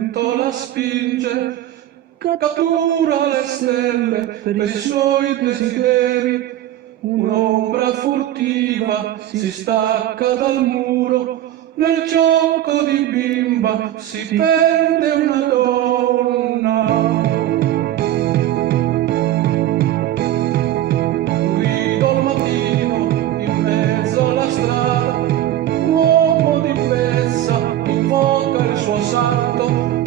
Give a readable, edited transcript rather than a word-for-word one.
vento la spinge, cattura le stelle per i suoi desideri. Un'ombra furtiva si stacca dal muro, nel gioco di bimba si perde una donna. Grido al mattino in mezzo alla strada, uomo di pezza invoca il suo santo.